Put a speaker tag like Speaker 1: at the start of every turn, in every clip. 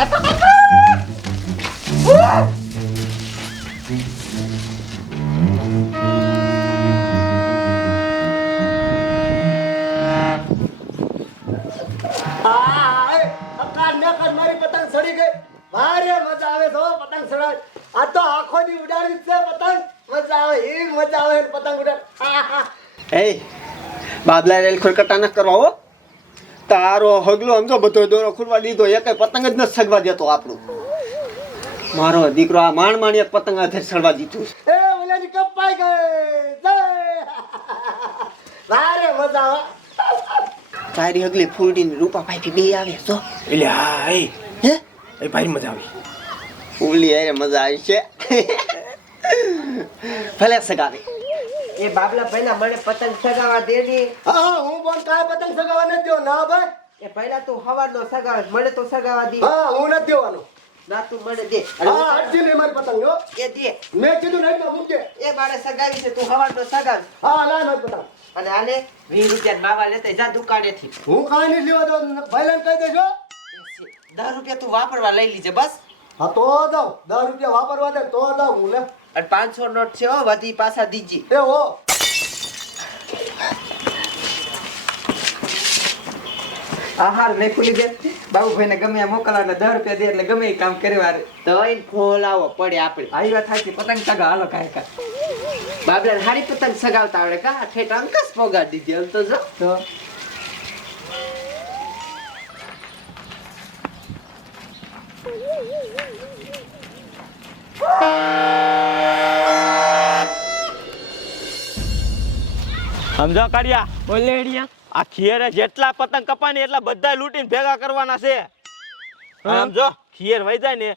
Speaker 1: આ, ને તો આખો દી ઉડાડી છે પતંગ. મજા આવે એવી મજા આવે ને પતંગ ઉડાડ.
Speaker 2: એ બાબલા રેલ ખોલકટા ન કરવા હો. તારો હગલો સમજો બધો દોરો ખુલવા દીધો એક પતંગ જ ન સગવા દેતો આપણું. મારો દીકરો આ માણ માણી એક પતંગ આધે સડવા દીધું છે.
Speaker 1: એ ઓલાની કપાઈ ગઈ. જય. ભારે મજા આવે.
Speaker 2: તારી હગલી ફૂલડીને રૂપા ભાઈ બે આવે છો
Speaker 3: એટલે હા એ.
Speaker 2: હે?
Speaker 3: એ ભાઈ મજા આવી.
Speaker 2: ફૂલી અરે મજા આવી છે. ભલે સગાવે.
Speaker 4: એ બાબલા પહેલા મને પતંગ સગાવા દે ને
Speaker 1: હા હું બોલ કાય પતંગ સગાવા નથી દેવો ના ભાઈ?
Speaker 4: એ પહેલા તું હવારનો સગાવ મને તો સગાવા દે.
Speaker 1: હા હું ન દેવાનો.
Speaker 4: ના તું મને દે.
Speaker 1: હા હટજી નહીં મારી પતંગ હો.
Speaker 4: એ દે.
Speaker 1: મેં કીધું નહીં એટલે મૂકે
Speaker 4: એ મારે સગાવી છે તું હવારનો સગાવ.
Speaker 1: હા ના મારી પતંગ.
Speaker 4: અને આને 20 રૂપિયા માવા લેતા જા દુકાનેથી.
Speaker 1: હું કાઈ નહીં લેવા દઉં ભાઈલાને કહી દેજો.
Speaker 4: 10 રૂપિયા તું વાપરવા લઈ લીજે બસ.
Speaker 1: હા તો દઉં 10 રૂપિયા વાપરવા દે તો દઉં હું લે.
Speaker 4: અને પાંચસો નોટ છે હો વધી પાછા દીજી.
Speaker 1: એ હો.
Speaker 5: આહાર નહીં ખુલી બેન બાબુભાઈને ગમે દર દસ રૂપિયા દે એટલે ગમે એ કામ કરવા
Speaker 4: તો એને ખોલાવો પડે આપણે
Speaker 5: આવી વાત થાય પતંગ સગા હાલો કાંઈ કા
Speaker 4: બાબરા હારી પતંગ સગાવતા આવડે કા? ઠેઠ અંકસ પોગાડી દીધી? હાલ તો જો.
Speaker 5: તો?
Speaker 6: સમજો કાઢ્યા
Speaker 4: બોલે હેડિયા
Speaker 6: આ ખીયરે જેટલા પતંગ કપાની એટલા બધા લૂંટીને ભેગા કરવાના છે. સમજો? ખીયર વહી જાય ને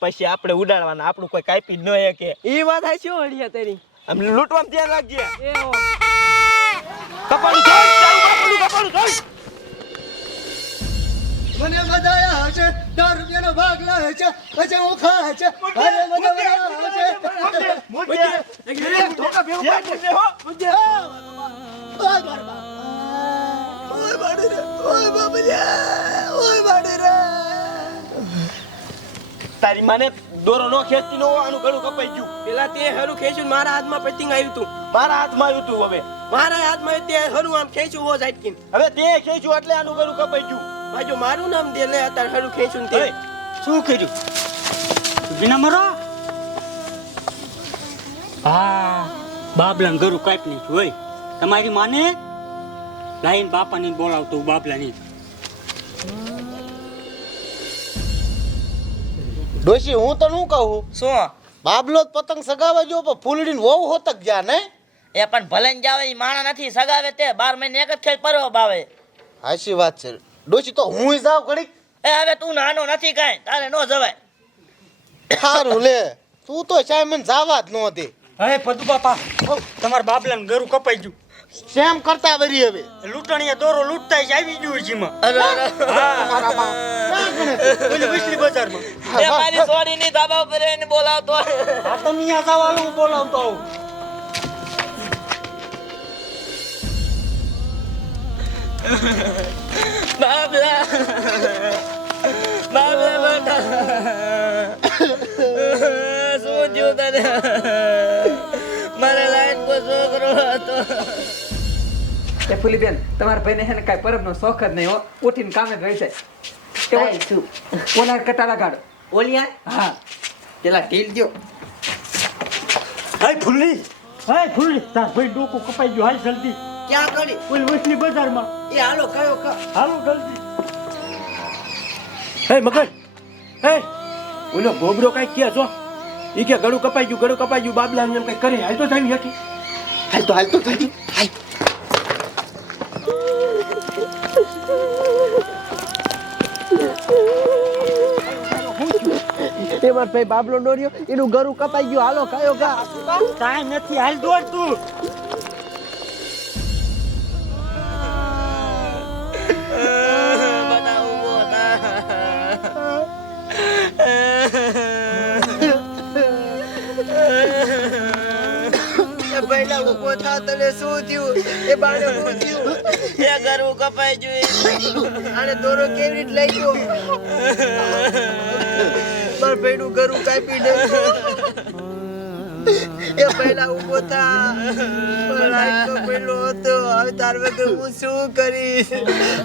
Speaker 6: પછી આપણે ઉડાડવાના આપણું કોઈ કાપી ન કે
Speaker 4: એ વાત આ શું હેડિયા તારી.
Speaker 6: આમ લૂંટવામાં ધ્યાન રાખજે. કપાડું જોઈ ચાલુ કપાડું જોઈ.
Speaker 1: મને મજા આવે છે દસ રૂપિયાનો ભાગ લાવે છે પછી હું ખા છે. અરે મજા આવે છે
Speaker 6: ધોકા ભેગું પાડી દે
Speaker 1: ઓય બાડી રે ઓય બાબલિયા ઓય બાડી રે.
Speaker 6: તારી માને દોરો નો ખેંચતી નો આનું ગળું કપાઈ ગયું.
Speaker 4: પેલા તે હરું ખેંચ્યું મારા હાથમાં પતંગ આવ્યું તું.
Speaker 6: મારા હાથમાં આવ્યું તું હવે.
Speaker 4: મારા હાથમાં તે હરું આમ ખેંચ્યું હો જાય
Speaker 6: હવે તે ખેંચ્યું એટલે આનું ગળું કપાઈ ગયું.
Speaker 4: બાજુ મારું નામ દે લે અત્યારે હરું ખેંચ્યું તે.
Speaker 6: શું કર્યું?
Speaker 7: વિના મરો. હા બાબલાને ગરુ કાપી નાખ્યું હોય તમારી માને? લાઈન બાપાને બોલાવતો બાપલાની
Speaker 1: ડોશી હું તો શું કહું?
Speaker 8: શું?
Speaker 1: બાબલો પતંગ સગાવે જો પણ ફૂલડીને વહુ હોતક જા ને?
Speaker 8: એ પણ ભલે ને જાવે એ માણા નથી સગાવે તે. બાર મહિને એક જ ખેલ પરવો બાવે
Speaker 1: હાશી વાત છે. ડોશી તો હું જાવ ઘડીક?
Speaker 8: એ હવે તું નાનો નથી કાંઈ તારે નો જવાય.
Speaker 1: સારું લે. તું તો સાહેબ મને જાવા જ ન દે.
Speaker 7: હવે પદુ બાપા તમારા બાબલાને ઘરું કપાઈ ગયું.
Speaker 1: સેમ કરતા વરી હવે?
Speaker 7: લૂંટણીએ દોરો લૂંટતા જ આવી ગયું છે એમાં.
Speaker 8: અરે, અરે.
Speaker 1: મારા બાપ. ક્યાં ગણે?
Speaker 7: ઓલી વિસલી બજારમાં.
Speaker 8: એ મારી સોડીની ધાબા પર એને બોલાવતો
Speaker 7: આ તો મિયા જવાનું હું બોલાવતો હું
Speaker 8: બાબલા. બાબલા બેટા. શું થયું તને? હતો.
Speaker 5: એ ફૂલીબેન તમારા ભાઈને છે ને કાંઈ પરબનો શોખ જ નહીં હો. ઉઠીને કામે જ હોય છે
Speaker 4: કાંઈ
Speaker 5: ઓલા કટારા કાઢો
Speaker 4: ઓલિયા?
Speaker 5: હા.
Speaker 4: પેલા ઢીલ દો
Speaker 7: હાય ફૂલી. હાય ફૂલી તાર ભાઈ ડોકો કપાઈ ગયો. હાલ જલ્દી.
Speaker 4: ક્યાં કરી
Speaker 7: ઓલી વિસલી બજારમાં.
Speaker 4: એ હાલો કયો ક
Speaker 7: હાલો જલ્દી.
Speaker 3: હે મગન હે. ઓલો ગોબરો કાંઈ કે જો ઈ કે ગળું કપાઈ ગયું ગળું કપાઈ ગયું બાબલા એમ કઈ કરે. હાલ તો જાવી હકી
Speaker 2: હાલ તો હાલ તો તેમાં
Speaker 4: એમાં ભાઈ બાબલો ડોર્યો એનું ગરું કપાઈ ગયું. હાલો કયો કા
Speaker 7: કાઈ નથી હાલ દોડ તું.
Speaker 4: પહેલા ઊભો થા તને શું થયું? એ બાળે શું થયું?
Speaker 8: એ ગરવું કપાઈ જોઈએ
Speaker 4: અને દોરો કેવી રીતે લઈ ગયો? માર ભાઈનું ગરવું કાપી દે એ પહેલા ઊભો થા. લાઈટનો પેલો હતો. હવે તાર વગર હું શું કરીશ?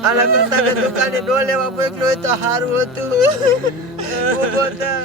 Speaker 4: આના કરતા દુકાને ન લેવા મોકલ્યો તો સારું હતું. ઊભો થા.